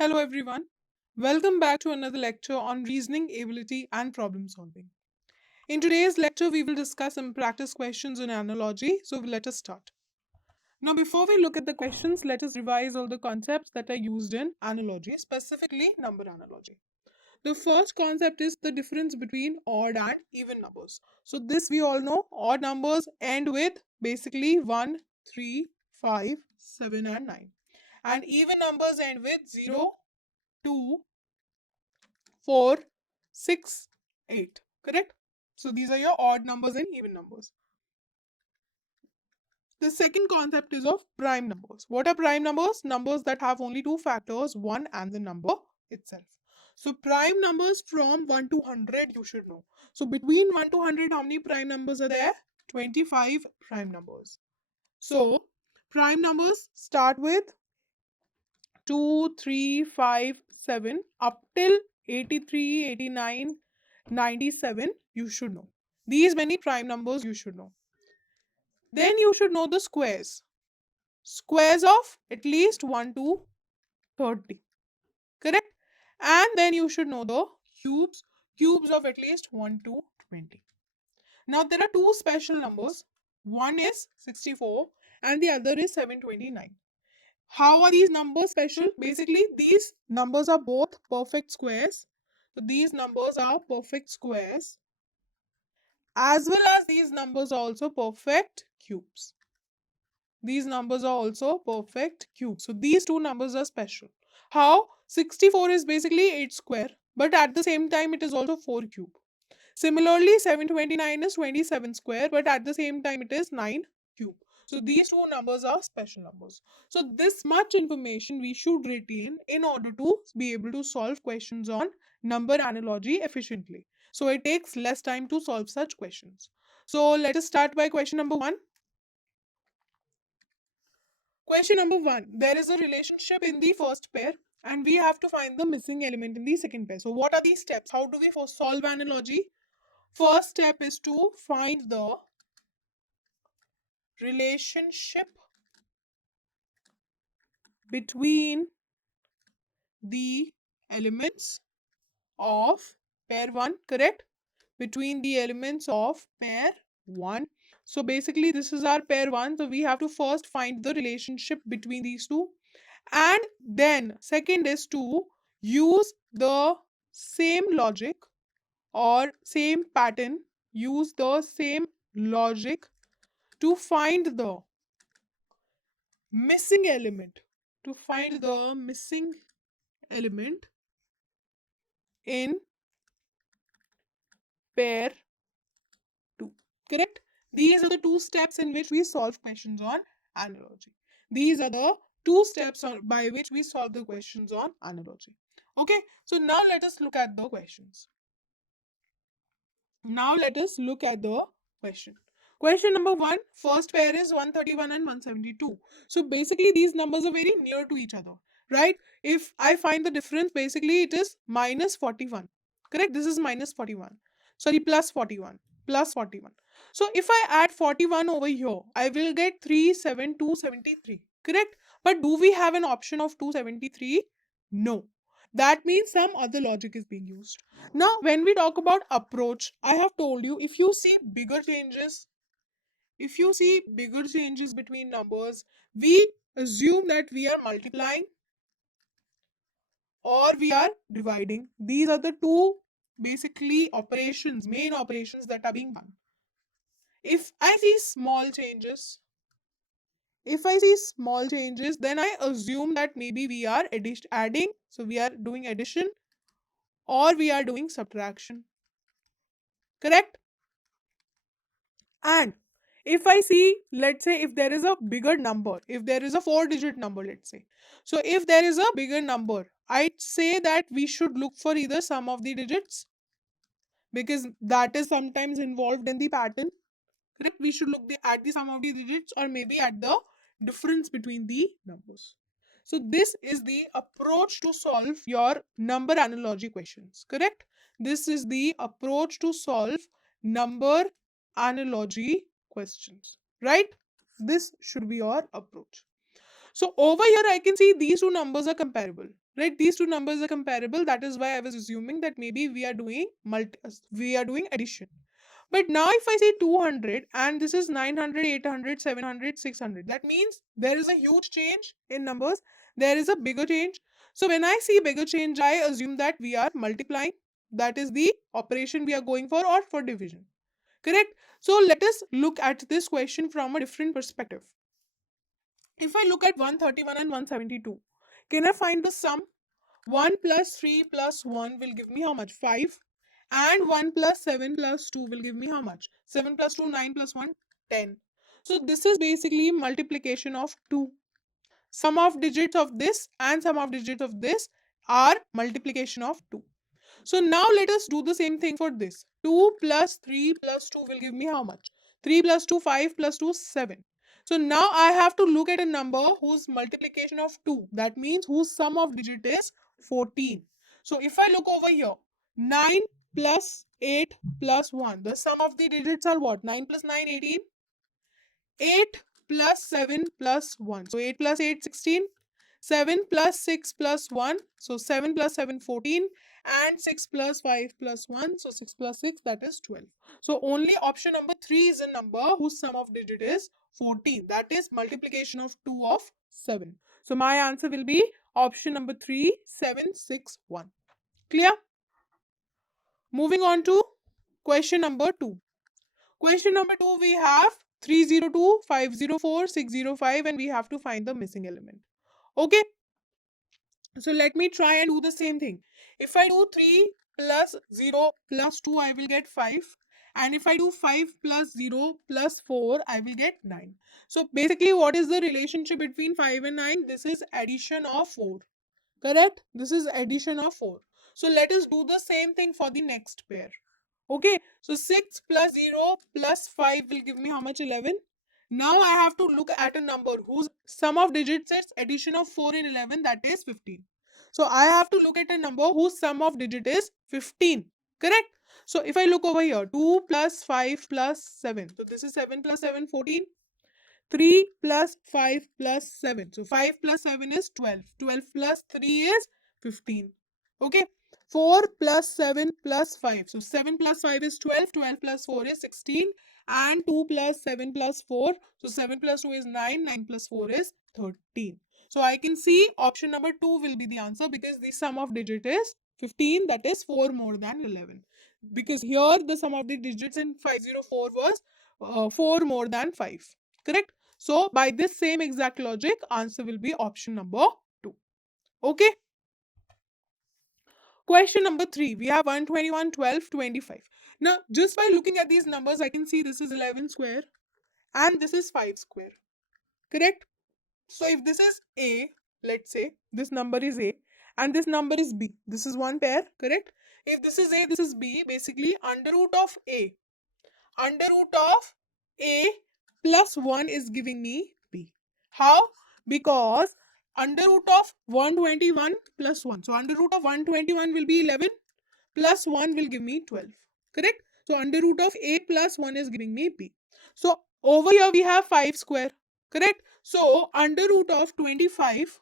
Hello everyone. Welcome back to another lecture on reasoning, ability and problem solving. In today's lecture we will discuss some practice questions on analogy. So let us start. Now before we look at the questions, let us revise all the concepts that are used in analogy, specifically number analogy. The first concept is the difference between odd and even numbers. So this we all know, odd numbers end with basically 1, 3, 5, 7 and 9. And even numbers end with 0, 2, 4, 6, 8. Correct? So these are your odd numbers and even numbers. The second concept is of prime numbers. What are prime numbers? Numbers that have only two factors, 1 and the number itself. So prime numbers from 1 to 100 you should know. So between 1 to 100 how many prime numbers are there? 25 prime numbers. So prime numbers start with 2, 3, 5, 7 up till 83, 89, 97 you should know. These many prime numbers you should know. Then you should know the squares. Squares of at least 1 to 30. Correct? And then you should know the cubes. Cubes of at least 1 to 20. Now there are two special numbers. One is 64 and the other is 729. How are these numbers special? Basically, these numbers are both perfect squares. So these numbers are perfect squares, as well as these numbers are also perfect cubes. These numbers are also perfect cubes. So these two numbers are special. How? 64 is basically 8 square, but at the same time it is also 4 cube. Similarly, 729 is 27 square, but at the same time it is 9 cube. So these two numbers are special numbers. So this much information we should retain in order to be able to solve questions on number analogy efficiently. So it takes less time to solve such questions. So let us start by question number 1. Question number 1. There is a relationship in the first pair and we have to find the missing element in the second pair. So what are these steps? How do we solve analogy? First step is to find the relationship between the elements of pair 1, correct? Between the elements of pair 1. So basically this is our pair 1. So we have to first find the relationship between these two. And then second is to use the same logic or same pattern, use the same logic to find the missing element, in pair 2. Correct? These are the two steps in which we solve questions on analogy. These are the two steps by which we solve the questions on analogy. Okay, so now let us look at the questions. Now let us look at the question. Question number 1, first pair is 131 and 172. So basically these numbers are very near to each other, right? If I find the difference, basically it is minus 41. Correct? This is minus 41. Sorry, plus 41. Plus 41. So if I add 41 over here, I will get 273. Correct? But do we have an option of 273? No. That means some other logic is being used. Now, when we talk about approach, I have told you if you see bigger changes between numbers, we assume that we are multiplying or we are dividing. These are the two basically operations, main operations that are being done. If I see small changes, then I assume that maybe we are adding, so we are doing addition or we are doing subtraction. Correct? And if I see, let's say if there is a bigger number, if there is a 4-digit number, let's say. So if there is a bigger number, I'd say that we should look for either sum of the digits because that is sometimes involved in the pattern. Correct? We should look at the sum of the digits or maybe at the difference between the numbers. So this is the approach to solve your number analogy questions. Correct? This is the approach to solve number analogy questions, right? This should be your approach. So over here I can see these two numbers are comparable. right? These two numbers are comparable. That is why I was assuming that maybe we are doing addition. But now if I say 200 and this is 900, 800, 700, 600, that means there is a huge change in numbers. There is a bigger change. So when I see bigger change, I assume that we are multiplying. That is the operation we are going for, or for division. Correct? So let us look at this question from a different perspective. If I look at 131 and 172, can I find the sum? 1 plus 3 plus 1 will give me how much? 5. And 1 plus 7 plus 2 will give me how much? 7 plus 2, 9 plus 1, 10. So this is basically multiplication of 2. Sum of digits of this and sum of digits of this are multiplication of 2. So now let us do the same thing for this. 2 plus 3 plus 2 will give me how much? 3 plus 2, 5 plus 2, 7. So now I have to look at a number whose multiplication of 2, that means whose sum of digit is 14. So if I look over here, 9 plus 8 plus 1, the sum of the digits are what? 9 plus 9, 18. 8 plus 7 plus 1. So 8 plus 8, 16. 7 plus 6 plus 1. So 7 plus 7, 14. And 6 plus 5 plus 1. So 6 plus 6, that is 12. So only option number 3 is a number whose sum of digit is 14. That is multiplication of 2 of 7. So my answer will be option number 3, 7, 6, 1. Clear? Moving on to question number 2. Question number 2, we have 302, 504, 605, and we have to find the missing element. Okay, so let me try and do the same thing. If I do 3 plus 0 plus 2, I will get 5. And if I do 5 plus 0 plus 4, I will get 9. So basically, what is the relationship between 5 and 9? This is addition of 4. Correct? This is addition of 4. So let us do the same thing for the next pair. Okay, so 6 plus 0 plus 5 will give me how much? 11. Now I have to look at a number whose sum of digits is addition of 4 and 11, that is 15. So I have to look at a number whose sum of digit is 15. Correct? So if I look over here, 2 plus 5 plus 7. So this is 7 plus 7, 14. 3 plus 5 plus 7. So 5 plus 7 is 12. 12 plus 3 is 15. Okay. 4 plus 7 plus 5. So 7 plus 5 is 12. 12 plus 4 is 16. And 2 plus 7 plus 4. So 7 plus 2 is 9. 9 plus 4 is 13. So I can see option number 2 will be the answer because the sum of digit is 15. That is 4 more than 11. Because here the sum of the digits in 504 was 4 more than 5. Correct? So by this same exact logic, answer will be option number 2. Okay. Question number 3. We have 121, 12, 25. Now, just by looking at these numbers, I can see this is 11 square and this is 5 square. Correct? So if this is A, let's say this number is A and this number is B. This is one pair. Correct? If this is A, this is B. Basically, under root of A. Under root of A plus 1 is giving me B. How? Because under root of 121 plus 1. So under root of 121 will be 11 plus 1 will give me 12. Correct? So under root of A plus 1 is giving me B. So over here we have 5 square. Correct? So under root of 25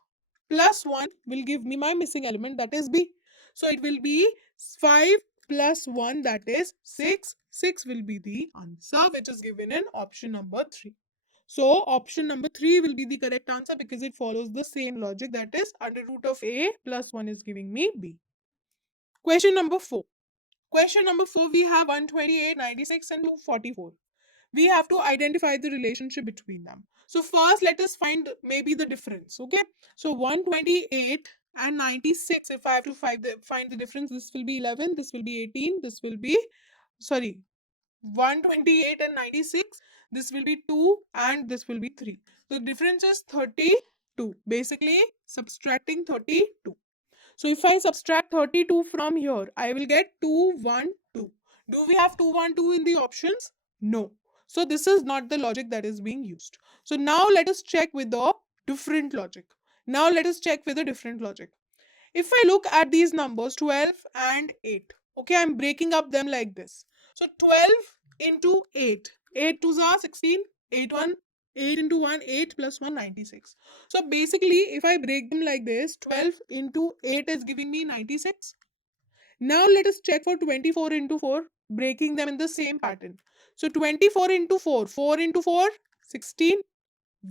plus 1 will give me my missing element, that is B. So it will be 5 plus 1, that is 6. 6 will be the answer which is given in option number 3. So option number 3 will be the correct answer because it follows the same logic, that is under root of A plus 1 is giving me B. Question number 4. Question number 4, we have 128, 96 and 244. We have to identify the relationship between them. So first let us find maybe the difference. Okay, so 128 and 96, if I have to find the difference, this will be 11, this will be 18, this will be 128 and 96, this will be 2 and this will be 3. So the difference is 32. Basically subtracting 32. So if I subtract 32 from here, I will get 212. Do we have 212 in the options? No. So this is not the logic that is being used. So now let us check with the different logic. If I look at these numbers 12 and 8, okay, I'm breaking up them like this. So 12 into 8. 8 2s are 16, 8 1 8 into 1, 8 plus 1, 96. So basically, if I break them like this, 12 into 8 is giving me 96. Now let us check for 24 into 4, breaking them in the same pattern. So 24 into 4, 4 into 4, 16,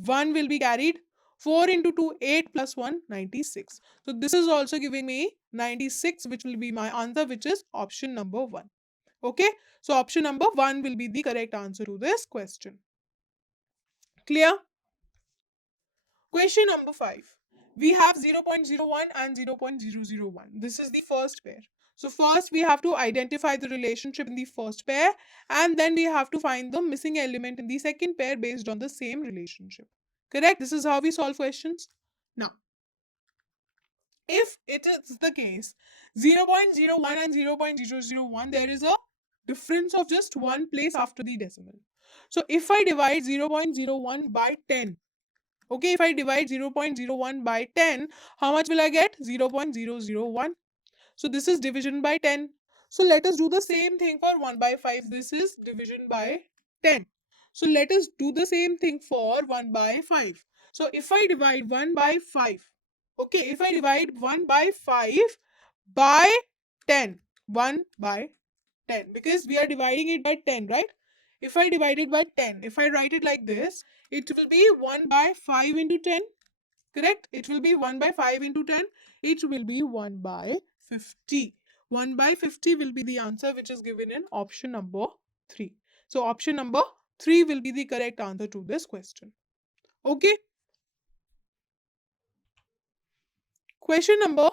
1 will be carried. 4 into 2, 8 plus 1, 96. So this is also giving me 96, which will be my answer, which is option number 1. Okay, so option number 1 will be the correct answer to this question. Clear? Question number 5. We have 0.01 and 0.001. This is the first pair. So first we have to identify the relationship in the first pair, and then we have to find the missing element in the second pair based on the same relationship. Correct? This is how we solve questions. Now, if it is the case 0.01 and 0.001, there is a difference of just one place after the decimal. So if I divide 0.01 by 10, okay, if I divide 0.01 by 10, how much will I get? 0.001. So this is division by 10. So let us do the same thing for 1 by 5. This is division by 10. So let us do the same thing for 1 by 5. So if I divide 1 by 5, okay, if I divide 1 by 5 by 10, 1 by 10, because we are dividing it by 10, right? If I divide it by 10, if I write it like this, it will be 1 by 5 into 10. Correct? It will be 1 by 5 into 10. It will be 1 by 50. 1 by 50 will be the answer which is given in option number 3. So option number 3 will be the correct answer to this question. Okay. Question number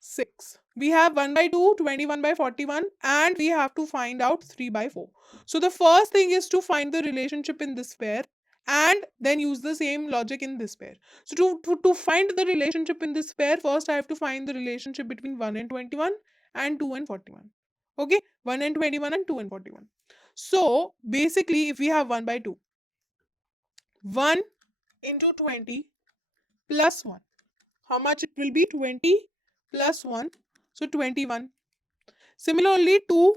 6. We have 1 by 2, 21 by 41, and we have to find out 3 by 4. So the first thing is to find the relationship in this pair and then use the same logic in this pair. So to find the relationship in this pair, first I have to find the relationship between 1 and 21 and 2 and 41. Okay, 1 and 21 and 2 and 41. So basically, if we have 1 by 2, 1 into 20 plus 1. How much it will be? 20 plus 1. So 21. Similarly, 2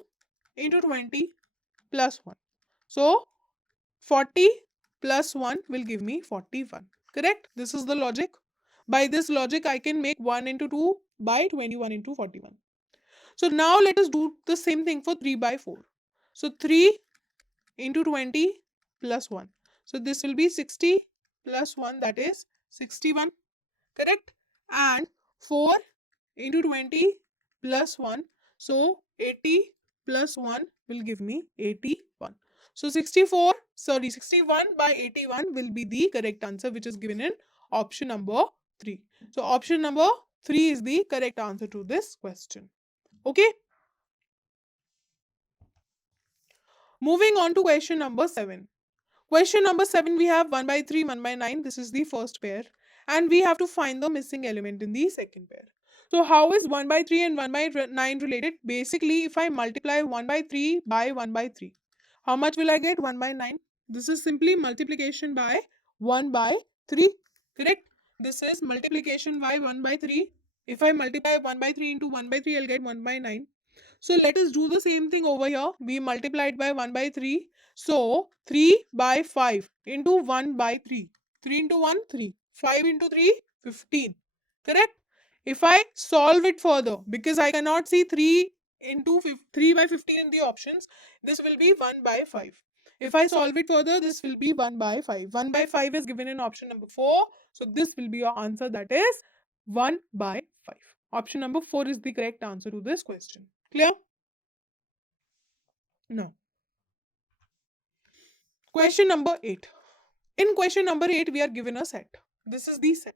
into 20 plus 1. So 40 plus 1 will give me 41. Correct? This is the logic. By this logic, I can make 1 into 2 by 21 into 41. So now let us do the same thing for 3 by 4. So 3 into 20 plus 1. So this will be 60 plus 1, that is 61. Correct? And 4 into 20 plus 1. So 80 plus 1 will give me 81. So 61 by 81 will be the correct answer, which is given in option number 3. So option number 3 is the correct answer to this question. Okay. Moving on to question number 7. Question number 7, we have 1 by 3, 1 by 9. This is the first pair. And we have to find the missing element in the second pair. So how is 1 by 3 and 1 by 9 related? Basically, if I multiply 1 by 3 by 1 by 3, how much will I get? 1 by 9. This is simply multiplication by 1 by 3. Correct? This is multiplication by 1 by 3. If I multiply 1 by 3 into 1 by 3, I'll get 1 by 9. So let us do the same thing over here. We multiplied by 1 by 3. So 3 by 5 into 1 by 3. 3 into 1, 3. 5 into 3, 15. Correct? If I solve it further, because I cannot see 3 into 3 by 15 in the options, this will be 1 by 5. If I solve it further, this will be 1 by 5. 1 by 5 is given in option number 4. So this will be your answer, that is 1 by 5. Option number 4 is the correct answer to this question. Clear? No. Question number 8. In question number 8, we are given a set. This is the set.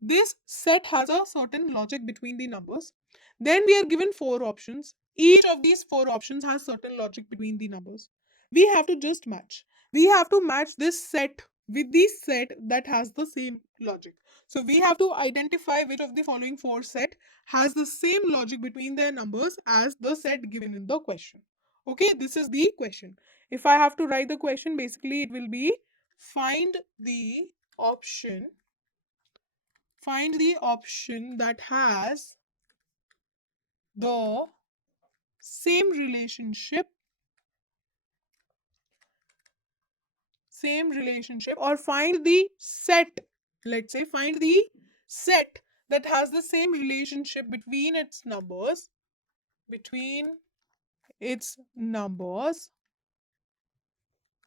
This set has a certain logic between the numbers. Then we are given 4 options. Each of these 4 options has certain logic between the numbers. We have to just match. We have to match this set with the set that has the same logic. So we have to identify which of the following 4 set has the same logic between their numbers as the set given in the question. Okay, this is the question. If I have to write the question, basically it will be find the option that has the same relationship same relationship, or find the set, let's say find the set that has the same relationship between its numbers,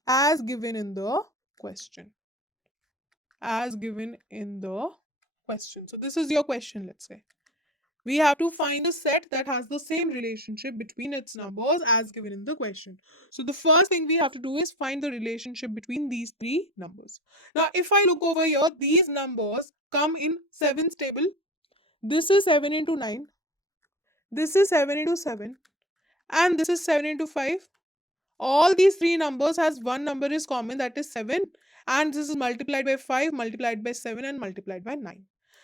as given in the question. As given in the question. So this is your question, let's say. We have to find a set that has the same relationship between its numbers as given in the question. So the first thing we have to do is find the relationship between these three numbers. Now, if I look over here, these numbers come in 7's table. This is 7 into 9. This is 7 into 7. And this is 7 into 5. All these three numbers has one number is common, that is 7, and this is multiplied by 5, multiplied by 7, and multiplied by 9.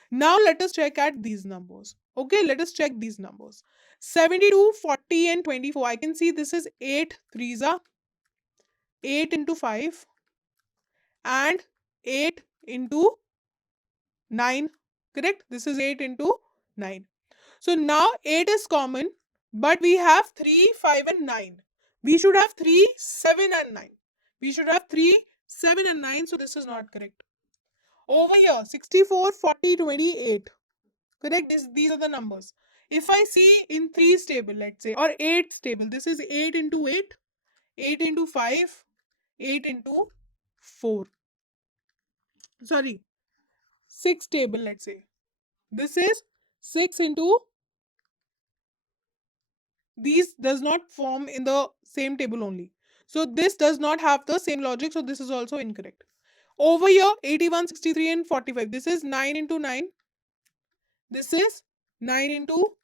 Now let us check at these numbers. Okay, let us check these numbers. 72, 40 and 24. I can see this is 8 threes are 8 into 5 and 8 into 9. Correct? This is 8 into 9. So now 8 is common, but we have 3, 5 and 9. We should have 3, 7 and 9. We should have 3, 7 and 9. So this is not correct. Over here, 64, 40, 28. Correct? These are the numbers. If I see in 3's table, let's say, or 8's table, this is 8 into 8, 8 into 5, 8 into 4. Sorry, 6 table, let's say. This is 6 into, these does not form in the same table only. So this does not have the same logic. So this is also incorrect. Over here, 81, 63 and 45. This is 9 into 9. This is 9 into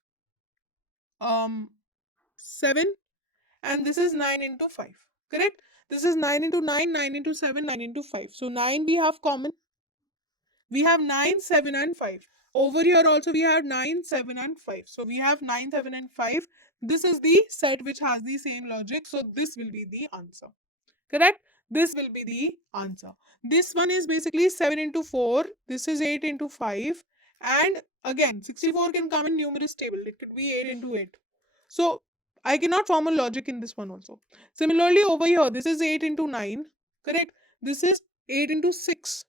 7. And this is 9 into 5. Correct? This is 9 into 9, 9 into 7, 9 into 5. So 9 we have common. We have 9, 7 and 5. Over here also we have 9, 7 and 5. So we have 9, 7 and 5. This is the set which has the same logic. So this will be the answer. Correct? This will be the answer. This one is basically 7 into 4. This is 8 into 5. And again, 64 can come in numerous table. It could be 8 into 8. So I cannot form a logic in this one also. Similarly, over here, this is 8 into 9. Correct? This is 8 into 6.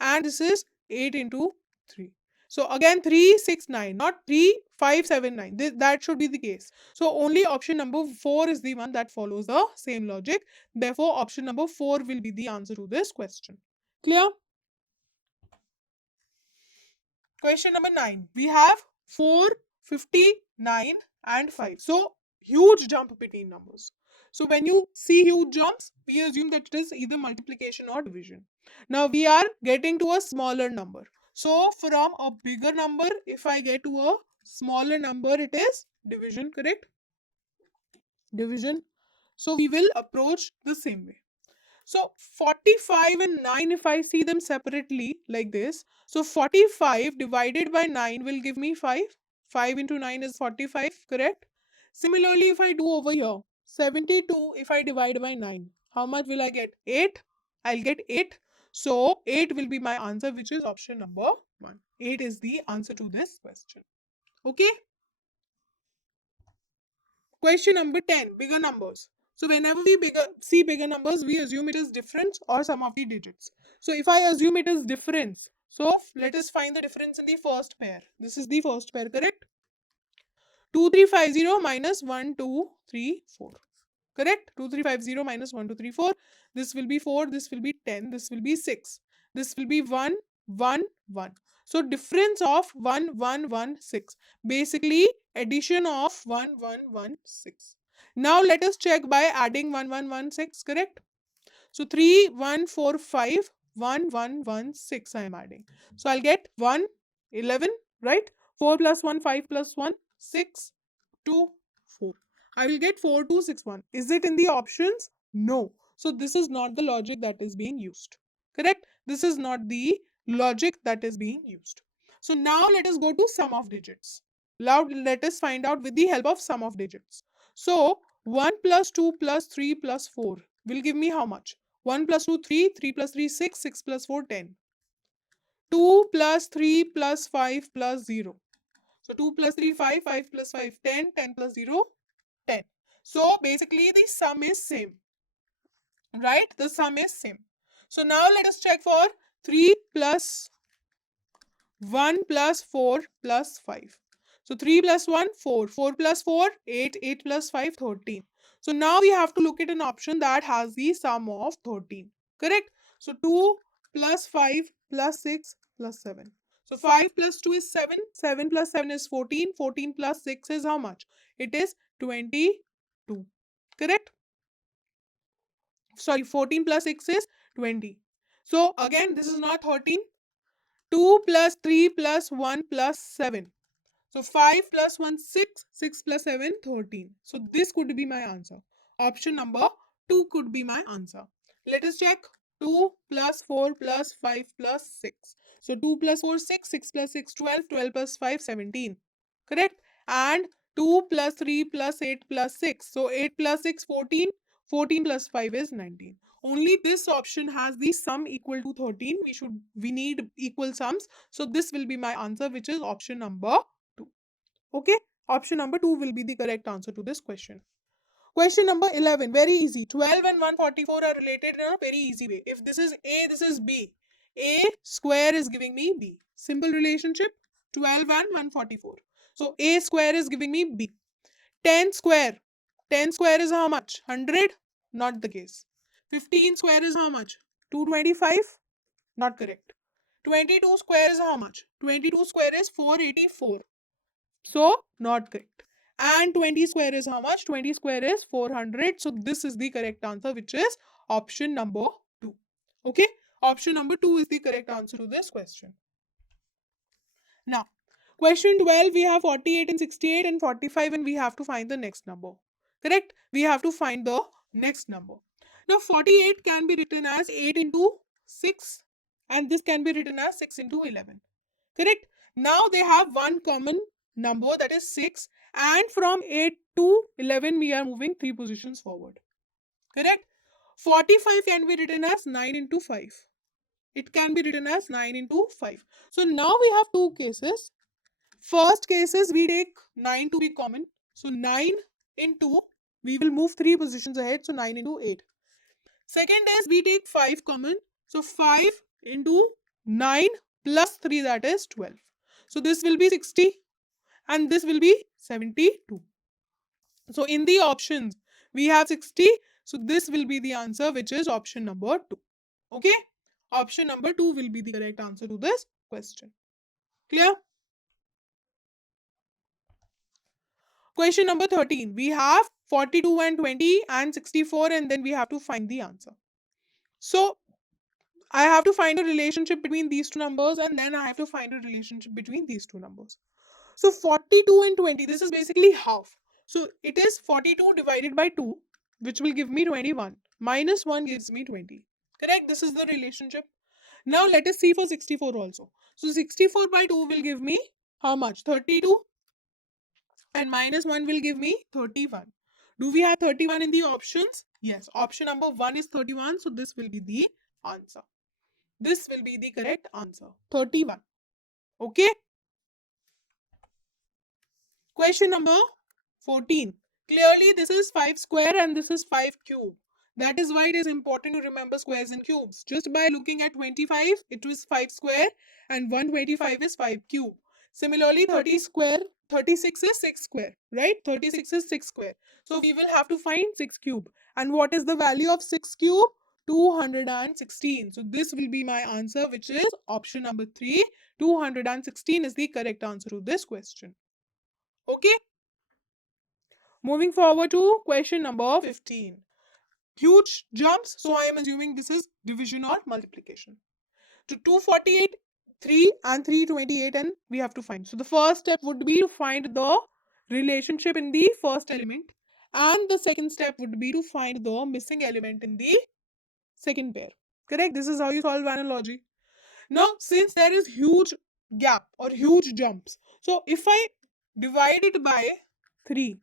And this is 8 into 3. So again 3, 6, 9, not 3, 5, 7, 9. That should be the case. So only option number 4 is the one that follows the same logic. Therefore, option number 4 will be the answer to this question. Clear? Question number 9. We have 4, 50, 9 and 5. So huge jump between numbers. So when you see huge jumps, we assume that it is either multiplication or division. Now we are getting to a smaller number. So from a bigger number, if I get to a smaller number, it is division, correct? Division. So we will approach the same way. So 45 and 9, if I see them separately like this, so 45 divided by 9 will give me 5. 5 into 9 is 45, correct? Similarly, if I do over here, 72, if I divide by 9, how much will I get? 8. I'll get 8. So 8 will be my answer, which is option number 1. 8 is the answer to this question. Okay? Question number 10, bigger numbers. So whenever we see bigger numbers, we assume it is difference or sum of the digits. So if I assume it is difference, so let us find the difference in the first pair. This is the first pair, correct? 2350 minus 1234. Correct? 2350 minus 1234. This will be 4, this will be 10, this will be 6. This will be 1, 1, 1. So difference of 1, 1, 1, 6. Basically addition of 1, 1, 1, 6. Now let us check by adding 1, 1, 1, 6. Correct? So 3, 1, 4, 5, 1, 1, 1, 6 I am adding. So I'll get 1, 11, right? 4 plus 1, 5 plus 1, 6, 2, 4. I will get 4, 2, 6, 1. Is it in the options? No. So this is not the logic that is being used. Correct? This is not the logic that is being used. So now let us go to sum of digits. Now let us find out with the help of sum of digits. So 1 plus 2 plus 3 plus 4 will give me how much? 1 plus 2, 3, 3 plus 3, 6, 6 plus 4, 10. 2 plus 3 plus 5 plus 0. So 2 plus 3, 5, 5 plus 5, 10, 10 plus 0, 10. So basically the sum is same, right? The sum is same. So now let us check for 3 plus 1 plus 4 plus 5. So 3 plus 1, 4. 4 plus 4, 8. 8 plus 5, 13. So now we have to look at an option that has the sum of 13. Correct? So 2 plus 5 plus 6 plus 7. So 5 plus 2 is 7. 7 plus 7 is 14. 14 plus 6 is how much? It is 22. Correct? Sorry, 14 plus 6 is 20. So again, this is not 13. 2 plus 3 plus 1 plus 7. So 5 plus 1, 6. 6 plus 7, 13. So this could be my answer. Option number 2 could be my answer. Let us check. 2 plus 4 plus 5 plus 6. So 2 plus 4, 6. 6 plus 6, 12. 12 plus 5, 17. Correct? And 2 plus 3 plus 8 plus 6. So 8 plus 6, 14. 14 plus 5 is 19. Only this option has the sum equal to 13. We need equal sums. So this will be my answer, which is option number 2. Okay, option number 2 will be the correct answer to this question. Question number 11, very easy. 12 and 144 are related in a very easy way. If this is A, this is B. A square is giving me B. Simple relationship, 12 and 144. So A square is giving me B. 10 square. 10 square is how much? 100? Not the case. 15 square is how much? 225? Not correct. 22 square is how much? 22 square is 484. So, not correct. And 20 square is how much? 20 square is 400. So, this is the correct answer, which is option number 2. Okay? Option number 2 is the correct answer to this question. Now, question 12, we have 48 and 68 and 45 and we have to find the next number. Correct? We have to find the next number. Now, 48 can be written as 8 into 6 and this can be written as 6 into 11. Correct? Now, they have one common number, that is 6, and from 8 to 11 we are moving 3 positions forward. Correct? 45 can be written as 9 into 5. It can be written as 9 into 5. So now we have two cases. First case is we take 9 to be common. So 9 into, we will move 3 positions ahead. So 9 into 8. Second is we take 5 common. So 5 into 9 plus 3, that is 12. So this will be 60 and this will be 72. So in the options, we have 60. So this will be the answer, which is option number 2. Okay? Option number 2 will be the correct answer to this question. Clear? Question number 13. We have 42 and 20 and 64 and then we have to find the answer. So I have to find a relationship between these two numbers and then I have to find a relationship between these two numbers. So 42 and 20, this is basically half. So it is 42 divided by 2, which will give me 21. Minus 1 gives me 20. Correct? This is the relationship. Now let us see for 64 also. So 64 by 2 will give me how much? 32. And minus 1 will give me 31. Do we have 31 in the options? Yes. Option number 1 is 31. So this will be the answer. This will be the correct answer. 31. Okay. Question number 14. Clearly, this is 5 square and this is 5 cube. That is why it is important to remember squares and cubes. Just by looking at 25, it was 5 square and 125 is 5 cube. Similarly, 36 is 6 square, right? 36 is 6 square. So we will have to find 6 cube. And what is the value of 6 cube? 216. So this will be my answer, which is option number 3. 216 is the correct answer to this question. Okay. Moving forward to question number 15. Huge jumps. So I am assuming this is division or multiplication. To 248, 3 and 328 and we have to find. So the first step would be to find the relationship in the first element. And the second step would be to find the missing element in the second pair. Correct? This is how you solve analogy. Now, since there is huge gap or huge jumps. So if I divide it by 3.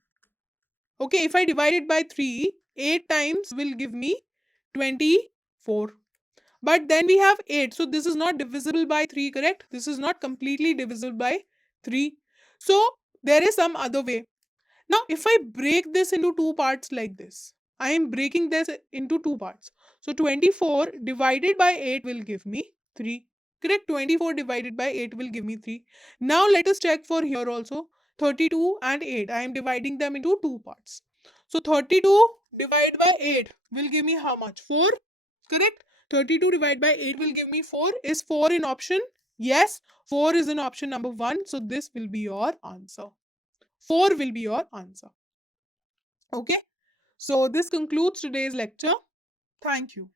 Okay, if I divide it by 3, 8 times will give me 24. But then we have 8. So this is not divisible by 3, correct? This is not completely divisible by 3. So there is some other way. Now, if I break this into two parts like this, I am breaking this into two parts. So 24 divided by 8 will give me 3. Correct? 24 divided by 8 will give me 3. Now let us check for here also. 32 and 8. I am dividing them into two parts. So 32 divided by 8 will give me how much? 4. Correct? 32 divided by 8 will give me 4. Is 4 in option? Yes. 4 is in option number 1. So this will be your answer. 4 will be your answer. Okay. So this concludes today's lecture. Thank you.